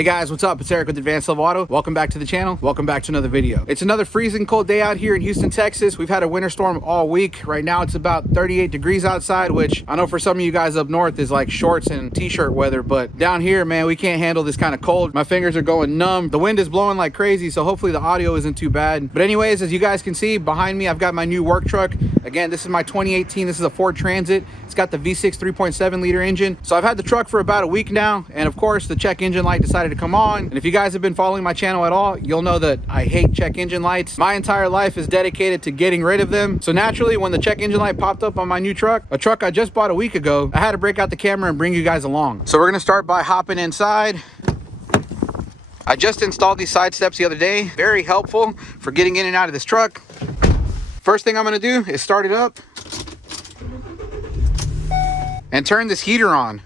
Hey guys, what's up? It's Eric with Advanced Level Auto. Welcome back to the channel. Welcome back to another video. It's another freezing cold day out here in Houston, Texas. We've had a winter storm all week. Right now it's about 38 degrees outside, which I know for some of you guys up north is like shorts and t-shirt weather, but down here, man, we can't handle this kind of cold. My fingers are going numb. The wind is blowing like crazy, so hopefully the audio isn't too bad. But anyways, as you guys can see behind me, I've got my new work truck. Again, this is my 2018. This is a Ford Transit. It's got the V6 3.7 liter engine. So I've had the truck for about a week now, and of course the check engine light decided to come on. And if you guys have been following my channel at all, you'll know that I hate check engine lights. My entire life is dedicated to getting rid of them. So naturally, when the check engine light popped up on my new truck, a truck I just bought a week ago, I had to break out the camera and bring you guys along. So we're gonna start by hopping inside. I just installed these side steps the other day. Very helpful for getting in and out of this truck. First thing I'm gonna do is start it up and turn this heater on.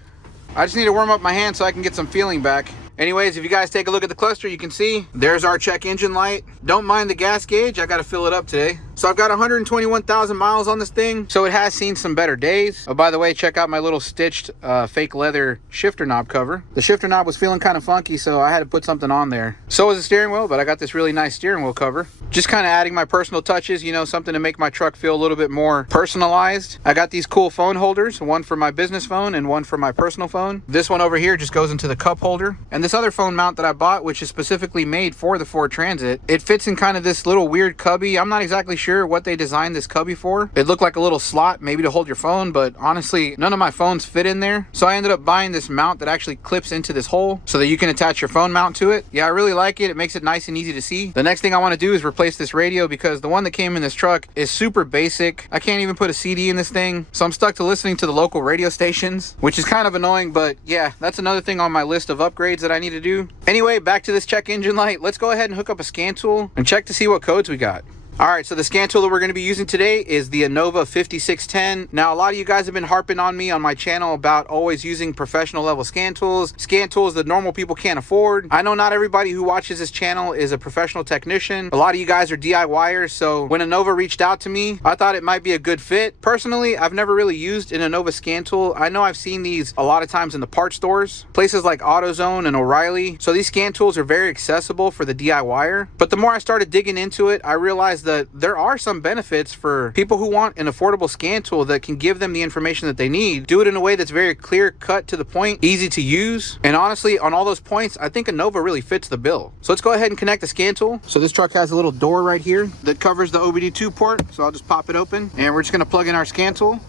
I just need to warm up my hand so I can get some feeling back. Anyways, if you guys take a look at the cluster, you can see there's our check engine light. Don't mind the gas gauge, I gotta fill it up today. So I've got 121,000 miles on this thing, so it has seen some better days. Oh, by the way, check out my little stitched fake leather shifter knob cover. The shifter knob was feeling kind of funky, so I had to put something on there. So was the steering wheel, but I got this really nice steering wheel cover. Just kind of adding my personal touches, you know, something to make my truck feel a little bit more personalized. I got these cool phone holders, one for my business phone and one for my personal phone. This one over here just goes into the cup holder. And this other phone mount that I bought, which is specifically made for the Ford Transit, it fits in kind of this little weird cubby. I'm not exactly sure what they designed this cubby for. It looked like a little slot maybe to hold your phone, but honestly none of my phones fit in there. So I ended up buying this mount that actually clips into this hole so that you can attach your phone mount to it. Yeah, I really like it. It makes it nice and easy to see. The next thing I want to do is replace this radio because the one that came in this truck is super basic. I can't even put a CD in this thing, so I'm stuck to listening to the local radio stations, which is kind of annoying. But yeah, that's another thing on my list of upgrades that I need to do. Anyway, back to this check engine light. Let's go ahead and hook up a scan tool and check to see what codes we got. All right, so the scan tool that we're going to be using today is the Innova 5610. Now, a lot of you guys have been harping on me on my channel about always using professional level scan tools that normal people can't afford. I know not everybody who watches this channel is a professional technician. A lot of you guys are DIYers, so when Innova reached out to me, I thought it might be a good fit. Personally, I've never really used an Innova scan tool. I know I've seen these a lot of times in the parts stores, places like AutoZone and O'Reilly. So these scan tools are very accessible for the DIYer. But the more I started digging into it, I realized that there are some benefits for people who want an affordable scan tool that can give them the information that they need. Do it in a way that's very clear cut to the point, easy to use. And honestly, on all those points, I think Innova really fits the bill. So let's go ahead and connect the scan tool. So this truck has a little door right here that covers the OBD2 port. So I'll just pop it open and we're just gonna plug in our scan tool.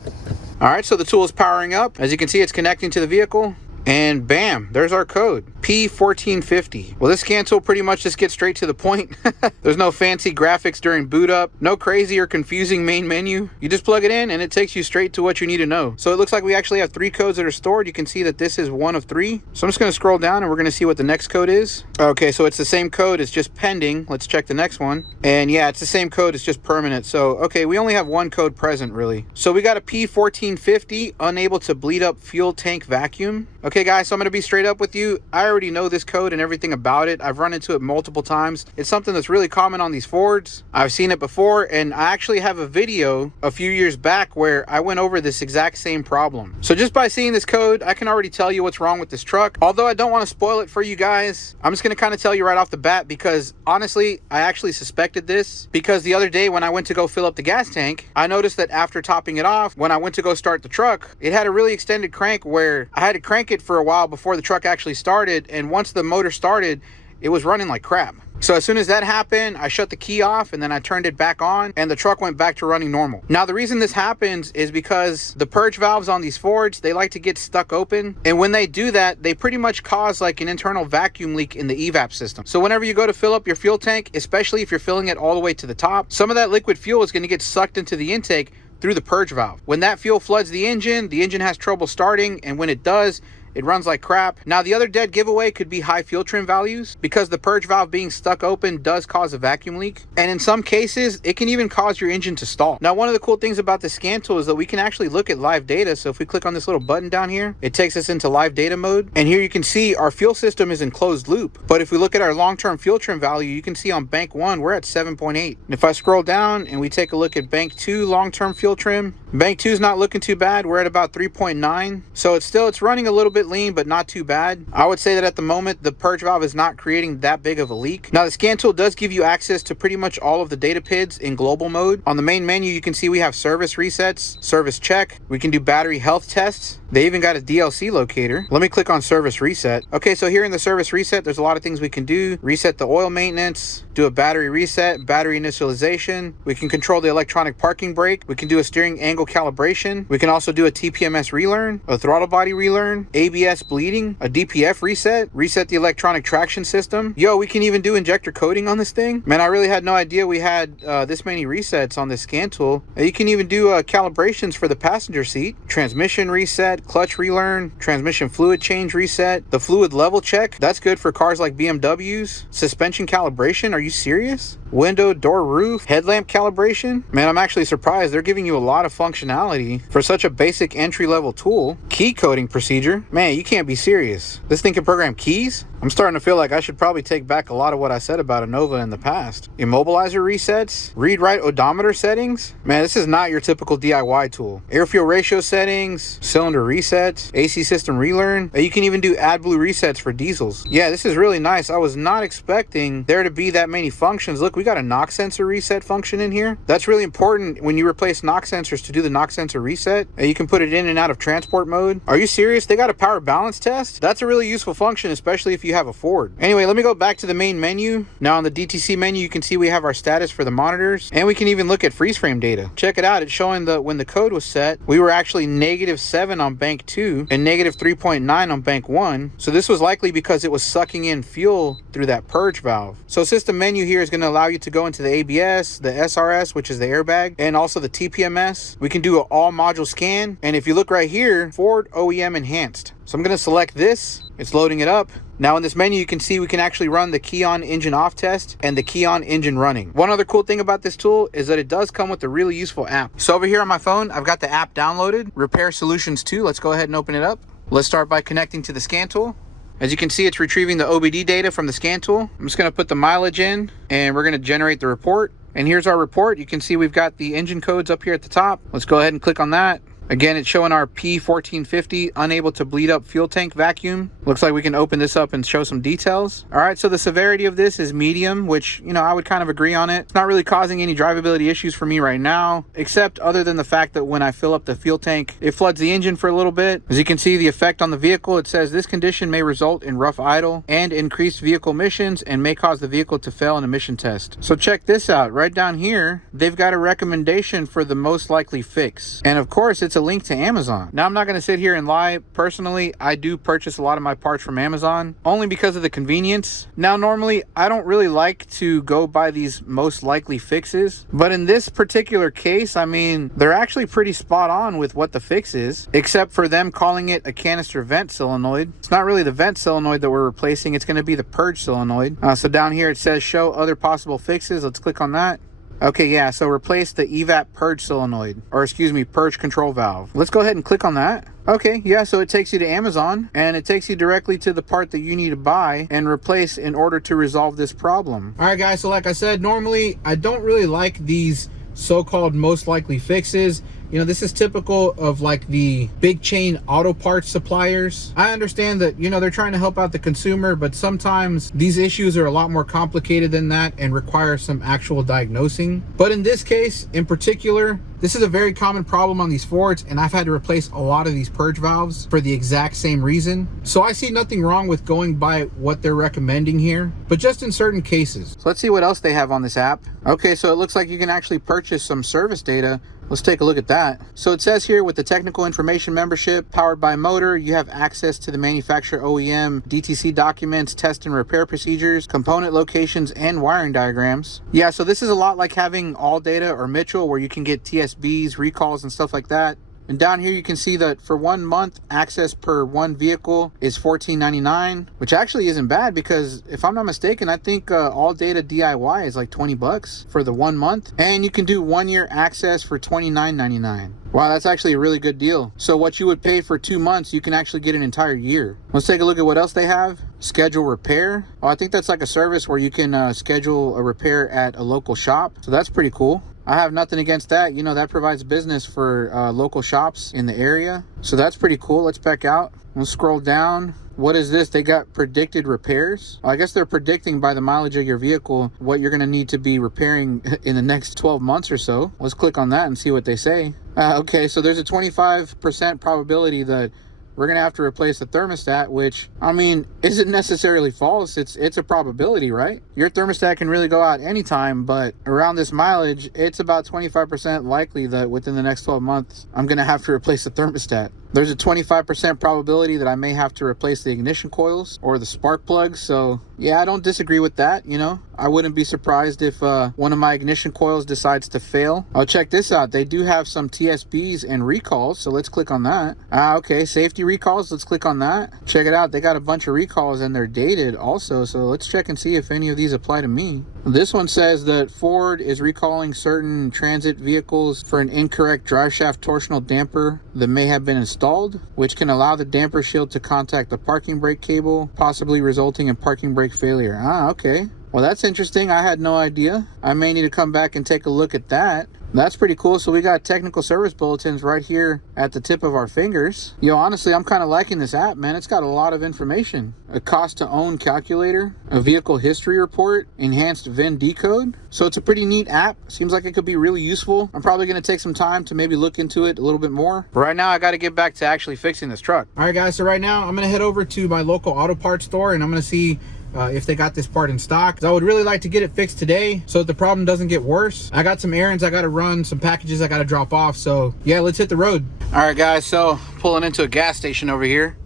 All right, so the tool is powering up. As you can see, it's connecting to the vehicle. And bam, there's our code, P1450. Well, this scan tool pretty much just gets straight to the point. There's no fancy graphics during boot up, no crazy or confusing main menu. You just plug it in and it takes you straight to what you need to know. So it looks like we actually have 3 codes that are stored. You can see that this is one of 3. So I'm just gonna scroll down and we're gonna see what the next code is. Okay, so it's the same code, it's just pending. Let's check the next one. And yeah, it's the same code, it's just permanent. So, okay, we only have 1 code present really. So we got a P1450 unable to bleed up fuel tank vacuum. Okay guys, so I'm gonna be straight up with you. I already know this code and everything about it. I've run into it multiple times. It's something that's really common on these Fords. I've seen it before, and I actually have a video a few years back where I went over this exact same problem. So just by seeing this code, I can already tell you what's wrong with this truck. Although I don't want to spoil it for you guys, I'm just gonna kind of tell you right off the bat because honestly, I actually suspected this because the other day when I went to go fill up the gas tank, I noticed that after topping it off, when I went to go start the truck, it had a really extended crank where I had to crank it for a while before the truck actually started, and once the motor started, it was running like crap. So as soon as that happened, I shut the key off and then I turned it back on and the truck went back to running normal. Now the reason this happens is because the purge valves on these Fords, they like to get stuck open, and when they do that, they pretty much cause like an internal vacuum leak in the EVAP system. So whenever you go to fill up your fuel tank, especially if you're filling it all the way to the top, some of that liquid fuel is going to get sucked into the intake through the purge valve. When that fuel floods the engine has trouble starting, and when it does, it runs like crap. Now, the other dead giveaway could be high fuel trim values because the purge valve being stuck open does cause a vacuum leak. And in some cases, it can even cause your engine to stall. Now, one of the cool things about the scan tool is that we can actually look at live data. So if we click on this little button down here, it takes us into live data mode. And here you can see our fuel system is in closed loop. But if we look at our long-term fuel trim value, you can see on bank 1, we're at 7.8. And if I scroll down and we take a look at bank 2 long-term fuel trim, bank 2 is not looking too bad. We're at about 3.9. So it's running a little bit bit lean, but not too bad. I would say that at the moment, the purge valve is not creating that big of a leak. Now, the scan tool does give you access to pretty much all of the data PIDs in global mode. On the main menu, you can see we have service resets, service check. We can do battery health tests. They even got a DLC locator. Let me click on service reset. Okay, so here in the service reset, there's a lot of things we can do. Reset the oil maintenance, do a battery reset, battery initialization. We can control the electronic parking brake. We can do a steering angle calibration. We can also do a TPMS relearn, a throttle body relearn, ABS bleeding, a DPF reset, reset the electronic traction system. Yo, we can even do injector coating on this thing. Man, I really had no idea we had this many resets on this scan tool. You can even do calibrations for the passenger seat, transmission reset, clutch relearn, transmission fluid change reset, the fluid level check. That's good for cars like BMWs. Suspension calibration. Are you serious? Window, door, roof, headlamp calibration. Man, I'm actually surprised. They're giving you a lot of functionality for such a basic entry-level tool. Key coding procedure. Man, you can't be serious. This thing can program keys? I'm starting to feel like I should probably take back a lot of what I said about Innova in the past. Immobilizer resets, read-write odometer settings. Man, this is not your typical DIY tool. Air fuel ratio settings, cylinder resets, AC system relearn. You can even do AdBlue resets for diesels. Yeah, this is really nice. I was not expecting there to be that many functions. Look, we got a knock sensor reset function in here. That's really important when you replace knock sensors to do the knock sensor reset. You can put it in and out of transport mode. Are you serious? They got a power balance test? That's a really useful function, especially if you have a Ford. Anyway, let me go back to the main menu. Now on the DTC menu, you can see we have our status for the monitors, and we can even look at freeze frame data. Check it out. It's showing that when the code was set, we were actually -7 on bank 2 and -3.9 on bank 1. So this was likely because it was sucking in fuel through that purge valve. So system menu here is going to allow you to go into the ABS, the SRS, which is the airbag, and also the TPMS. We can do an all module scan. And if you look right here, Ford OEM enhanced. So I'm going to select this. It's loading it up. Now in this menu, you can see we can actually run the key on engine off test and the key on engine running. One other cool thing about this tool is that it does come with a really useful app. So over here on my phone, I've got the app downloaded, Repair Solutions 2. Let's go ahead and open it up. Let's start by connecting to the scan tool. As you can see, it's retrieving the OBD data from the scan tool. I'm just going to put the mileage in, and we're going to generate the report. And here's our report. You can see we've got the engine codes up here at the top. Let's go ahead and click on that. Again, it's showing our P1450 Unable to bleed up fuel tank vacuum. Looks like we can open this up and show some details. All right, so the severity of this is medium, which, you know, I would kind of agree on it. It's not really causing any drivability issues for me right now, except other than the fact that when I fill up the fuel tank, it floods the engine for a little bit. As you can see, the effect on the vehicle, it says this condition may result in rough idle and increased vehicle emissions and may cause the vehicle to fail an emission test. So check this out. Right down here, they've got a recommendation for the most likely fix. And of course, it's a link to Amazon. Now, I'm not going to sit here and lie. Personally, I do purchase a lot of my parts from Amazon only because of the convenience. Now, normally, I don't really like to go by these most likely fixes, but in this particular case, I mean, they're actually pretty spot on with what the fix is, except for them calling it a canister vent solenoid. It's not really the vent solenoid that we're replacing. It's going to be the purge solenoid. So down here, it says show other possible fixes. Let's click on that. Okay, yeah, so replace the EVAP Purge solenoid, or excuse me, Purge Control Valve. Let's go ahead and click on that. Okay, yeah, so it takes you to Amazon, and it takes you directly to the part that you need to buy and replace in order to resolve this problem. All right, guys, so like I said, normally I don't really like these so-called most likely fixes. You know, this is typical of like the big chain auto parts suppliers. I understand that, you know, they're trying to help out the consumer, but sometimes these issues are a lot more complicated than that and require some actual diagnosing. But in this case, in particular, this is a very common problem on these Fords, and I've had to replace a lot of these purge valves for the exact same reason. So I see nothing wrong with going by what they're recommending here, but just in certain cases. So let's see what else they have on this app. Okay, so it looks like you can actually purchase some service data. Let's take a look at that. So it says here, with the technical information membership powered by Motor, you have access to the manufacturer OEM DTC documents, test and repair procedures, component locations, and wiring diagrams. Yeah, so this is a lot like having All Data or Mitchell, where you can get TSBs, recalls, and stuff like that. And down here you can see that for 1 month, access per one vehicle is $14.99, which actually isn't bad, because if I'm not mistaken, I think All Data DIY is like 20 bucks for the 1 month, and you can do 1 year access for $29.99. Wow, that's actually a really good deal. So what you would pay for 2 months, you can actually get an entire year. Let's take a look at what else they have. Schedule repair. Oh, I think that's like a service where you can schedule a repair at a local shop. So that's pretty cool. I have nothing against that. You know, that provides business for local shops in the area. So that's pretty cool. Let's back out. We'll scroll down. What is this? They got predicted repairs. Well, I guess they're predicting by the mileage of your vehicle what you're going to need to be repairing in the next 12 months or so. Let's click on that and see what they say. Okay, so there's a 25% probability that we're going to have to replace the thermostat, which, I mean, isn't necessarily false. It's a probability, right? Your thermostat can really go out anytime, but around this mileage, it's about 25% likely that within the next 12 months, I'm going to have to replace the thermostat. There's a 25% probability that I may have to replace the ignition coils or the spark plugs. So yeah, I don't disagree with that. You know, I wouldn't be surprised if one of my ignition coils decides to fail. Oh, check this out. They do have some TSBs and recalls. So let's click on that. Okay, safety recalls. Let's click on that. Check it out. They got a bunch of recalls and they're dated also. So let's check and see if any of these apply to me. This one says that Ford is recalling certain transit vehicles for an incorrect drive shaft torsional damper that may have been installed, which can allow the damper shield to contact the parking brake cable, possibly resulting in parking brake failure. Okay. Well, that's interesting. I had no idea. I may need to come back and take a look at that. That's pretty cool. So we got technical service bulletins right here at the tip of our fingers. Yo, honestly, I'm kind of liking this app, man. It's got a lot of information. A cost to own calculator, a vehicle history report, enhanced VIN decode. So it's a pretty neat app. Seems like it could be really useful. I'm probably going to take some time to maybe look into it a little bit more. But right now, I got to get back to actually fixing this truck. All right, guys. So right now, I'm going to head over to my local auto parts store and I'm going to see if they got this part in stock. I would really like to get it fixed today so that the problem doesn't get worse. I got some errands I got to run, some packages I got to drop off. So yeah, let's hit the road. All right, guys, so pulling into a gas station over here.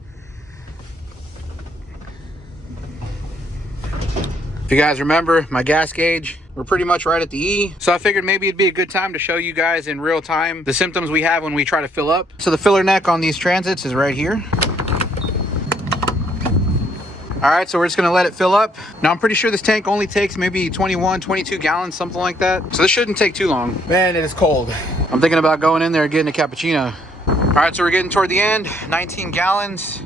If you guys remember my gas gauge, we're pretty much right at the E. So I figured maybe it'd be a good time to show you guys in real time the symptoms we have when we try to fill up. So the filler neck on these transits is right here. All right, so we're just gonna let it fill up. Now I'm pretty sure this tank only takes maybe 21, 22 gallons, something like that. So this shouldn't take too long. Man, it is cold. I'm thinking about going in there and getting a cappuccino. All right, so we're getting toward the end, 19 gallons.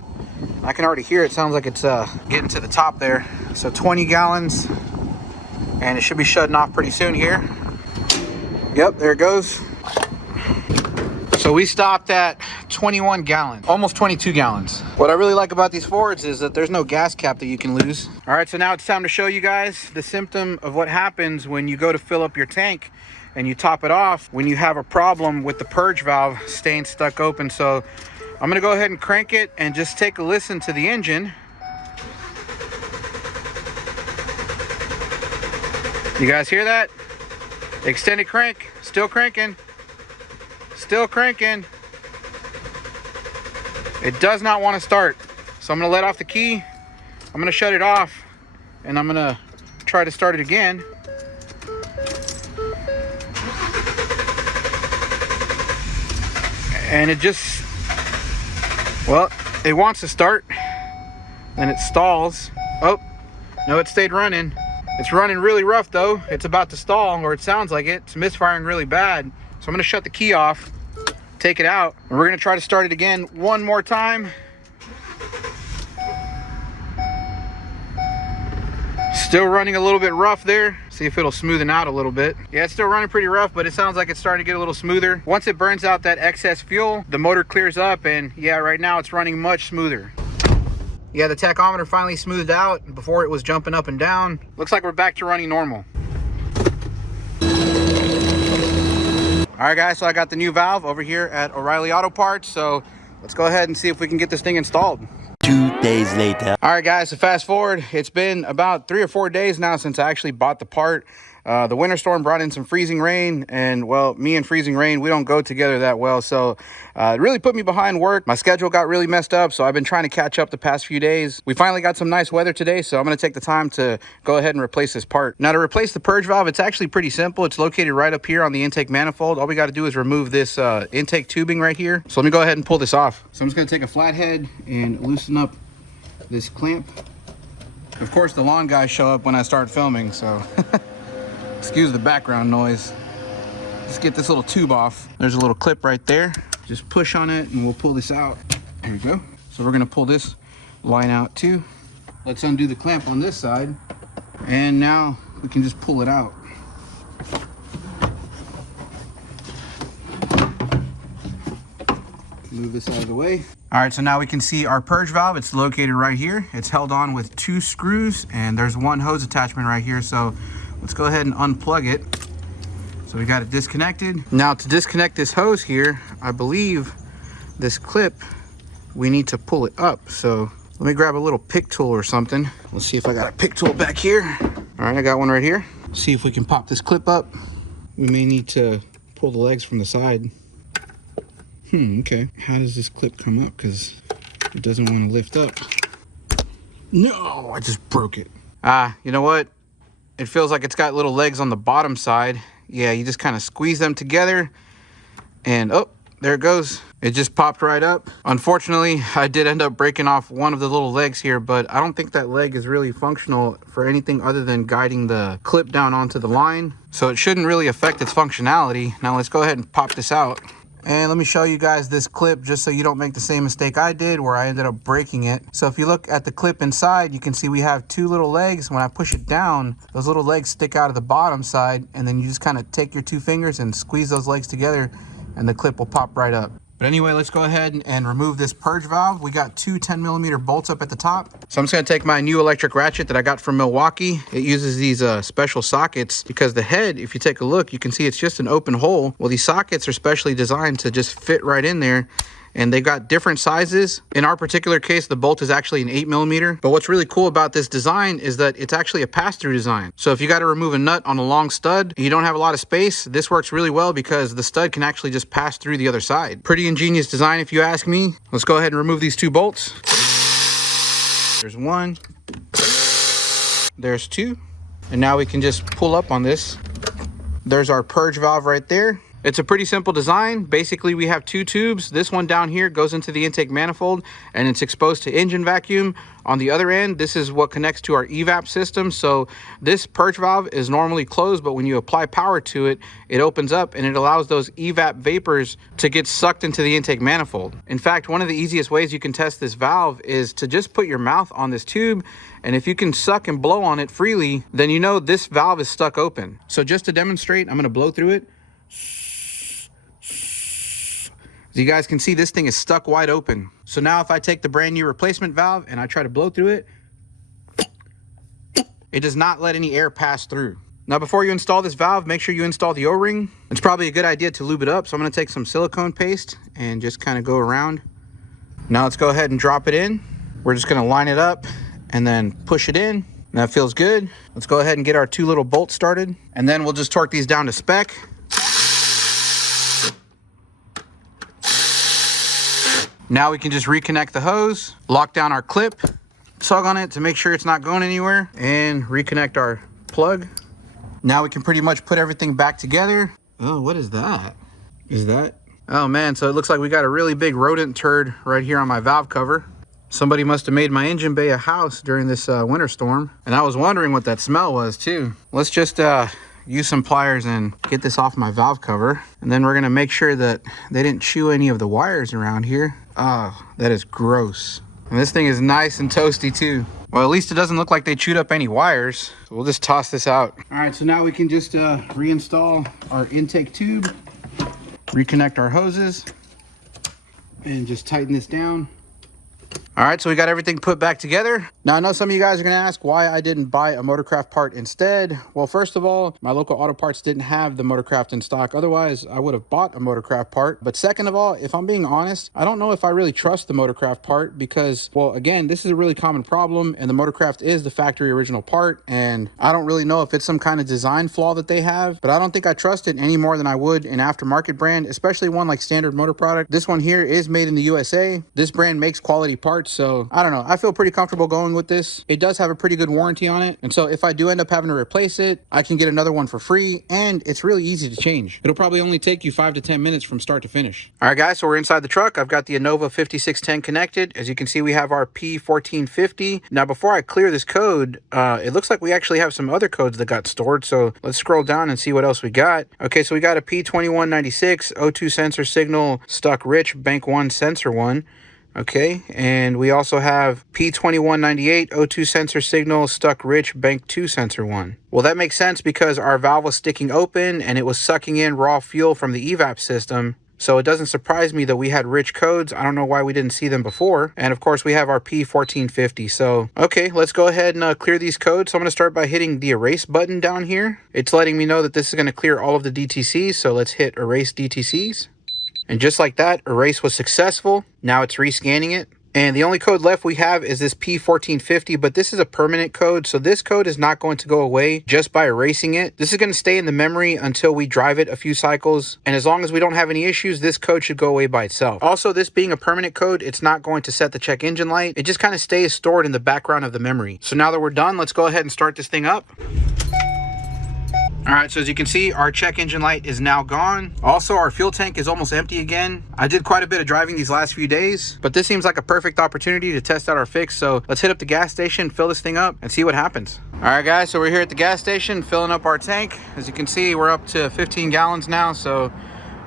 I can already hear it, sounds like it's getting to the top there. So 20 gallons, and it should be shutting off pretty soon here. Yep, there it goes. So we stopped at 21 gallons, almost 22 gallons. What I really like about these Fords is that there's no gas cap that you can lose. All right, so now it's time to show you guys the symptom of what happens when you go to fill up your tank and you top it off when you have a problem with the purge valve staying stuck open. So I'm gonna go ahead and crank it and just take a listen to the engine. You guys hear that? Extended crank, still cranking. Still cranking. It does not want to start. So I'm going to let off the key. I'm going to shut it off and I'm going to try to start it again. And it just, well, it wants to start and it stalls. Oh, no, it stayed running. It's running really rough though. It's about to stall, or it sounds like it. It's misfiring really bad. So I'm going to shut the key off, take it out, and we're going to try to start it again one more time. Still running a little bit rough there. See if it'll smoothen out a little bit. Yeah, it's still running pretty rough, but it sounds like it's starting to get a little smoother. Once it burns out that excess fuel, the motor clears up, and yeah, right now it's running much smoother. Yeah, the tachometer finally smoothed out. Before it was jumping up and down. Looks like we're back to running normal. All right, guys, so I got the new valve over here at O'Reilly Auto Parts. So let's go ahead and see if we can get this thing installed. 2 days later. All right, guys, so fast forward. It's been about 3 or 4 days now since I actually bought the part. The winter storm brought in some freezing rain, and well, me and freezing rain, we don't go together that well. So it really put me behind work. My schedule got really messed up, so I've been trying to catch up the past few days. We finally got some nice weather today, so I'm going to take the time to go ahead and replace this part. Now, to replace the purge valve, it's actually pretty simple. It's located right up here on the intake manifold. All we got to do is remove this intake tubing right here. So let me go ahead and pull this off. So I'm just going to take a flathead and loosen up this clamp. Of course, the lawn guys show up when I start filming, so excuse the background noise. Let's get this little tube off. There's a little clip right there. Just push on it and we'll pull this out. There we go. So we're gonna pull this line out too. Let's undo the clamp on this side. And now we can just pull it out. Move this out of the way. All right, so now we can see our purge valve. It's located right here. It's held on with 2 screws, and there's 1 hose attachment right here. So let's go ahead and unplug it. So we got it disconnected. Now to disconnect this hose here, I believe this clip, we need to pull it up. So let me grab a little pick tool or something. Let's see if I got a pick tool back here. All right, I got one right here. See if we can pop this clip up. We may need to pull the legs from the side. Okay. How does this clip come up? Because it doesn't want to lift up. No, I just broke it. You know what? It feels like it's got little legs on the bottom side. Yeah, you just kind of squeeze them together and oh, there it goes. It just popped right up. Unfortunately, I did end up breaking off one of the little legs here, but I don't think that leg is really functional for anything other than guiding the clip down onto the line. So it shouldn't really affect its functionality. Now let's go ahead and pop this out. And let me show you guys this clip just so you don't make the same mistake I did where I ended up breaking it. So if you look at the clip inside, you can see we have 2 little legs. When I push it down, those little legs stick out of the bottom side, and then you just kind of take your 2 fingers and squeeze those legs together and the clip will pop right up. But anyway, let's go ahead and remove this purge valve. We got 2 10mm bolts up at the top. So I'm just gonna take my new electric ratchet that I got from Milwaukee. It uses these special sockets because the head, if you take a look, you can see it's just an open hole. Well, these sockets are specially designed to just fit right in there. And they've got different sizes. In our particular case, the bolt is actually an 8mm. But what's really cool about this design is that it's actually a pass-through design. So if you got to remove a nut on a long stud, and you don't have a lot of space, this works really well because the stud can actually just pass through the other side. Pretty ingenious design if you ask me. Let's go ahead and remove these 2 bolts. There's 1. There's 2. And now we can just pull up on this. There's our purge valve right there. It's a pretty simple design. Basically, we have 2 tubes. This one down here goes into the intake manifold and it's exposed to engine vacuum. On the other end, this is what connects to our EVAP system. So this purge valve is normally closed, but when you apply power to it, it opens up and it allows those EVAP vapors to get sucked into the intake manifold. In fact, one of the easiest ways you can test this valve is to just put your mouth on this tube. And if you can suck and blow on it freely, then you know this valve is stuck open. So just to demonstrate, I'm gonna blow through it. As you guys can see, this thing is stuck wide open. So now if I take the brand new replacement valve and I try to blow through it, it does not let any air pass through. Now before you install this valve, make sure you install the O-ring. It's probably a good idea to lube it up. So I'm gonna take some silicone paste and just kind of go around. Now let's go ahead and drop it in. We're just gonna line it up and then push it in. That feels good. Let's go ahead and get our 2 little bolts started. And then we'll just torque these down to spec. Now we can just reconnect the hose, lock down our clip, tug on it to make sure it's not going anywhere, and reconnect our plug. Now we can pretty much put everything back together. Oh, what is that? Oh man, so it looks like we got a really big rodent turd right here on my valve cover. Somebody must have made my engine bay a house during this winter storm. And I was wondering what that smell was too. Let's just use some pliers and get this off my valve cover. And then we're gonna make sure that they didn't chew any of the wires around here. Oh, that is gross. And this thing is nice and toasty too. Well, at least it doesn't look like they chewed up any wires. So we'll just toss this out. All right, so now we can just reinstall our intake tube, reconnect our hoses, and just tighten this down. All right, so we got everything put back together. Now, I know some of you guys are gonna ask why I didn't buy a Motorcraft part instead. Well, first of all, my local auto parts didn't have the Motorcraft in stock. Otherwise, I would have bought a Motorcraft part. But second of all, if I'm being honest, I don't know if I really trust the Motorcraft part because, well, again, this is a really common problem and the Motorcraft is the factory original part. And I don't really know if it's some kind of design flaw that they have, but I don't think I trust it any more than I would an aftermarket brand, especially one like Standard Motor Product. This one here is made in the USA. This brand makes quality parts. So I don't know. I feel pretty comfortable going with this. It does have a pretty good warranty on it. And so if I do end up having to replace it, I can get another one for free. And it's really easy to change. It'll probably only take you 5 to 10 minutes from start to finish. All right, guys. So we're inside the truck. I've got the Innova 5610 connected. As you can see, we have our P1450. Now, before I clear this code, it looks like we actually have some other codes that got stored. So let's scroll down and see what else we got. Okay, so we got a P2196 O2 sensor signal stuck rich bank 1 sensor 1. Okay, and we also have P2198 O2 sensor signal stuck rich bank 2 sensor 1. Well, that makes sense because our valve was sticking open and it was sucking in raw fuel from the EVAP system. So it doesn't surprise me that we had rich codes. I don't know why we didn't see them before. And of course we have our P1450. So, okay, let's go ahead and clear these codes. So I'm gonna start by hitting the erase button down here. It's letting me know that this is gonna clear all of the DTCs. So let's hit erase DTCs. And just like that, erase was successful. Now it's rescanning it. And the only code left we have is this P1450, but this is a permanent code. So this code is not going to go away just by erasing it. This is going to stay in the memory until we drive it a few cycles. And as long as we don't have any issues, this code should go away by itself. Also, this being a permanent code, it's not going to set the check engine light. It just kind of stays stored in the background of the memory. So now that we're done, let's go ahead and start this thing up. All right, so as you can see, our check engine light is now gone. Also, our fuel tank is almost empty again. I did quite a bit of driving these last few days, but this seems like a perfect opportunity to test out our fix. So let's hit up the gas station, fill this thing up, and see what happens. All right, guys, so we're here at the gas station filling up our tank. As you can see, we're up to 15 gallons now, so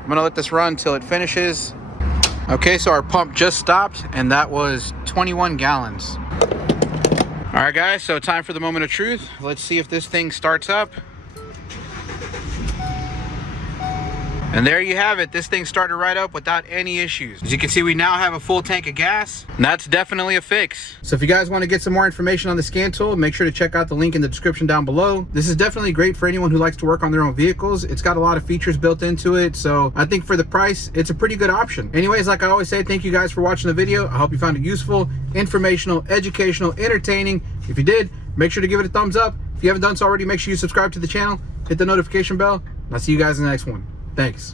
I'm gonna let this run till it finishes. Okay, so our pump just stopped, and that was 21 gallons. All right, guys, so time for the moment of truth. Let's see if this thing starts up. And there you have it. This thing started right up without any issues. As you can see, we now have a full tank of gas, and that's definitely a fix. So if you guys want to get some more information on the scan tool, make sure to check out the link in the description down below. This is definitely great for anyone who likes to work on their own vehicles. It's got a lot of features built into it, so I think for the price, it's a pretty good option. Anyways, like I always say, thank you guys for watching the video. I hope you found it useful, informational, educational, entertaining. If you did, make sure to give it a thumbs up. If you haven't done so already, make sure you subscribe to the channel, hit the notification bell, and I'll see you guys in the next one. Thanks.